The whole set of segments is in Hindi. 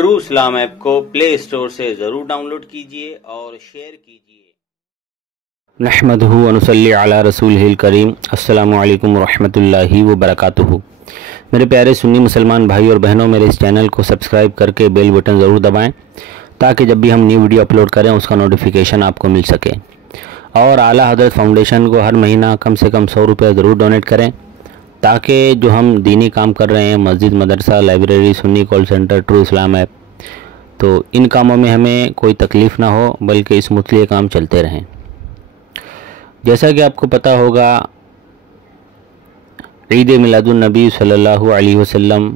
ट्रू इस्लाम ऐप को प्ले स्टोर से जरूर डाउनलोड कीजिए और शेयर कीजिए। नहमदुहु व नुसल्ली अला रसूलिहिल करीम। अस्सलामु अलैकुम रहमतुल्लाहि व बरकातुहू। मेरे प्यारे सुन्नी मुसलमान भाई और बहनों, मेरे इस चैनल को सब्सक्राइब करके बेल बटन ज़रूर दबाएं ताकि जब भी हम न्यू वीडियो अपलोड करें उसका नोटिफिकेशन आपको मिल सके। और आला हज़रत फाउंडेशन को हर महीना कम से कम 100 रुपये ज़रूर डोनेट करें ताकि जो हम दीनी काम कर रहे हैं, मस्जिद, मदरसा, library, Sunni call centre, true Islam app, तो इन कामों में हमें कोई तकलीफ़ ना हो बल्कि स्मूथली ये काम चलते रहें। जैसा कि आपको पता होगा, ईद मिलादुन नबी सल्लल्लाहु अलैहि वसल्लम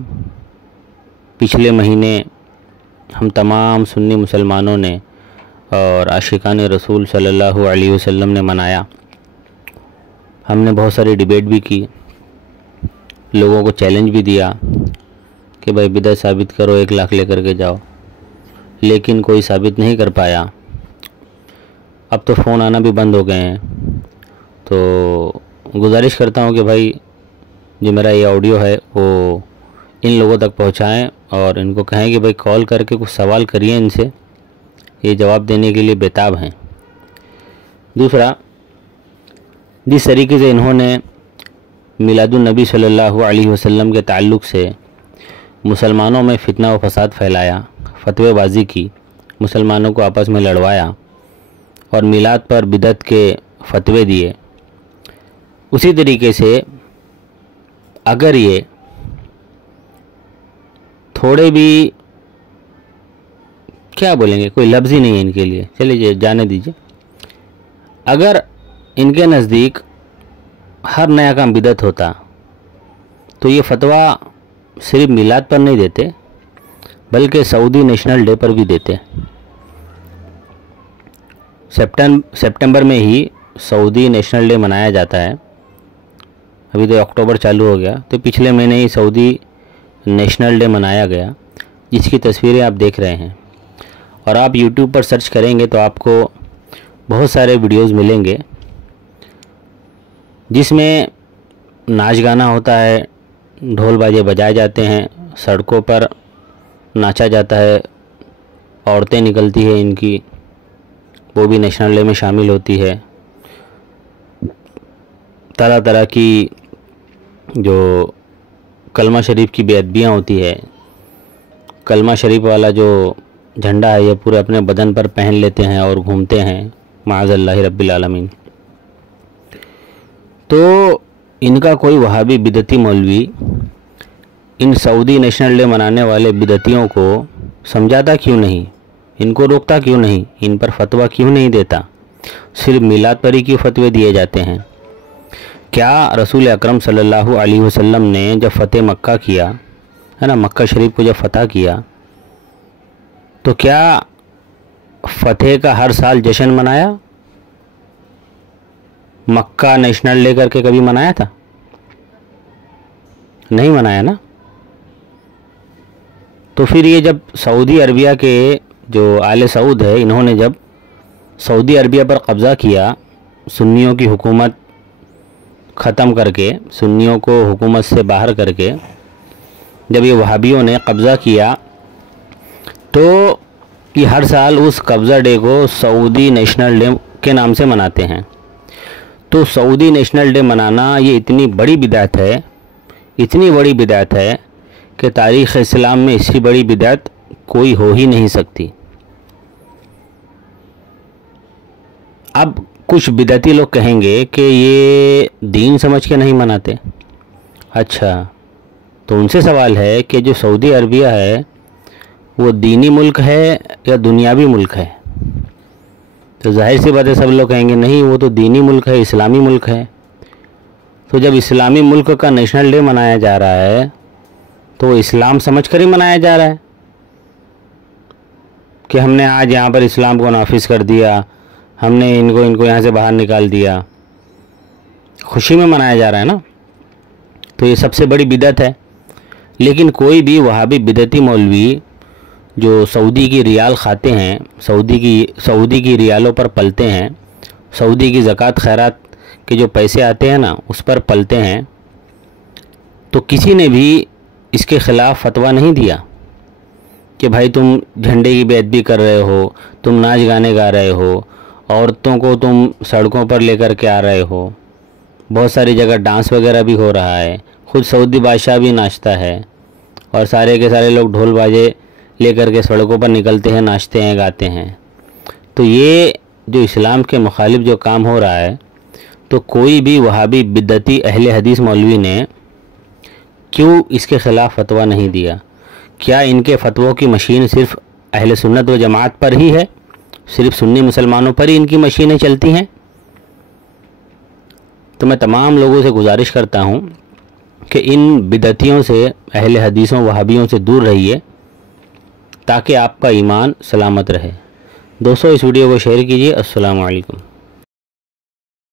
पिछले महीने हम तमाम सुन्नी मुसलमानों ने और आशिकान रसूल सल्लल्लाहु अलैहि वसल्लम ने मनाया। हमने बहुत सारी डिबेट भी की, लोगों को चैलेंज भी दिया कि भाई बिदअत साबित करो, 1 लाख लेकर के जाओ, लेकिन कोई साबित नहीं कर पाया। अब तो फ़ोन आना भी बंद हो गए हैं। तो गुजारिश करता हूँ कि भाई जो मेरा ये ऑडियो है वो इन लोगों तक पहुँचाएँ और इनको कहें कि भाई कॉल करके कुछ सवाल करिए इनसे, ये जवाब देने के लिए बेताब हैं। दूसरा, जिस तरीके से इन्होंने मिलादुन नबी सल्लल्लाहु अलैहि वसल्लम के ताल्लुक़ से मुसलमानों में फितना व फसाद फैलाया, फतवेबाजी की, मुसलमानों को आपस में लड़वाया और मिलाद पर बिदअत के फतवे दिए, उसी तरीके से अगर ये थोड़े भी, क्या बोलेंगे, कोई लफ्ज़ ही नहीं है इनके लिए, चलिए जाने दीजिए, अगर इनके नज़दीक हर नया काम बिदअत होता तो ये फतवा सिर्फ मिलाद पर नहीं देते बल्कि सऊदी नेशनल डे पर भी देते। सितंबर में ही सऊदी नेशनल डे मनाया जाता है। अभी तो अक्टूबर चालू हो गया, तो पिछले महीने ही सऊदी नेशनल डे मनाया गया, जिसकी तस्वीरें आप देख रहे हैं। और आप यूट्यूब पर सर्च करेंगे तो आपको बहुत सारे वीडियोस मिलेंगे जिसमें नाच गाना होता है, ढोल बाजे बजाए जाते हैं, सड़कों पर नाचा जाता है, औरतें निकलती है इनकी, वो भी नेशनल डे में शामिल होती है। तरह तरह की जो कलमा शरीफ की बेअदबियाँ होती है, कलमा शरीफ वाला जो झंडा है ये पूरे अपने बदन पर पहन लेते हैं और घूमते हैं, माअज़ल्लाहि रब्बिल आलमीन। तो इनका कोई वहाबी बिदती मौलवी इन सऊदी नेशनल डे मनाने वाले बिदतियों को समझाता क्यों नहीं, इनको रोकता क्यों नहीं, इन पर फतवा क्यों नहीं देता, सिर्फ मिलाद पर ही क्यों फतवे दिए जाते हैं? क्या रसूल अकरम सल्लल्लाहु अलैहि वसल्लम ने जब फ़तेह मक्का किया है ना, मक्का शरीफ को जब फ़तह किया, तो क्या फ़तेह का हर साल जश्न मनाया? मक्का नेशनल डे करके कभी मनाया था? नहीं मनाया ना। तो फिर ये जब सऊदी अरबिया के जो आले सऊद है, इन्होंने जब सऊदी अरबिया पर कब्ज़ा किया, सुन्नियों की हुकूमत ख़त्म करके, सुन्नियों को हुकूमत से बाहर करके जब ये वहाबियों ने कब्ज़ा किया, तो ये हर साल उस कब्ज़ा डे को सऊदी नेशनल डे के नाम से मनाते हैं। तो सऊदी नेशनल डे मनाना ये इतनी बड़ी बिदअत है, इतनी बड़ी बिदअत है कि तारीख़ इस्लाम में इससे बड़ी बिदअत कोई हो ही नहीं सकती। अब कुछ बिदअती लोग कहेंगे कि ये दीन समझ के नहीं मनाते। अच्छा, तो उनसे सवाल है कि जो सऊदी अरबिया है वो दीनी मुल्क है या दुनियावी मुल्क है? तो जाहिर सी बात है, सब लोग कहेंगे नहीं, वो तो दीनी मुल्क है, इस्लामी मुल्क है। तो जब इस्लामी मुल्क का नेशनल डे मनाया जा रहा है तो इस्लाम समझ कर ही मनाया जा रहा है कि हमने आज यहाँ पर इस्लाम को नाफिज कर दिया, हमने इनको यहाँ से बाहर निकाल दिया, खुशी में मनाया जा रहा है ना। तो ये सबसे बड़ी बिदअत है। लेकिन कोई भी वहाबी बिदअती मौलवी जो सऊदी की रियाल खाते हैं, सऊदी की रियालों पर पलते हैं, सऊदी की ज़कात खैरात के जो पैसे आते हैं ना उस पर पलते हैं, तो किसी ने भी इसके ख़िलाफ़ फतवा नहीं दिया कि भाई तुम झंडे की बेअदबी कर रहे हो, तुम नाच गाने गा रहे हो, औरतों को तुम सड़कों पर लेकर के आ रहे हो, बहुत सारी जगह डांस वगैरह भी हो रहा है, खुद सऊदी बादशाह भी नाचता है और सारे के सारे लोग ढोल बाजे लेकर के सड़कों पर निकलते हैं, नाचते हैं, गाते हैं। तो ये जो इस्लाम के मुखालिफ जो काम हो रहा है, तो कोई भी वहाबी बिद्दती अहले हदीस मौलवी ने क्यों इसके ख़िलाफ़ फतवा नहीं दिया? क्या इनके फतवों की मशीन सिर्फ़ अहले सुन्नत व जमात पर ही है? सिर्फ़ सुन्नी मुसलमानों पर ही इनकी मशीनें चलती हैं? तो मैं तमाम लोगों से गुजारिश करता हूँ कि इन बिदअतियों से, अहले हदीसों वहाबियों से दूर रहिए ताकि आपका ईमान सलामत रहे। दोस्तों, इस वीडियो को शेयर कीजिए। अस्सलामु अलैकुम।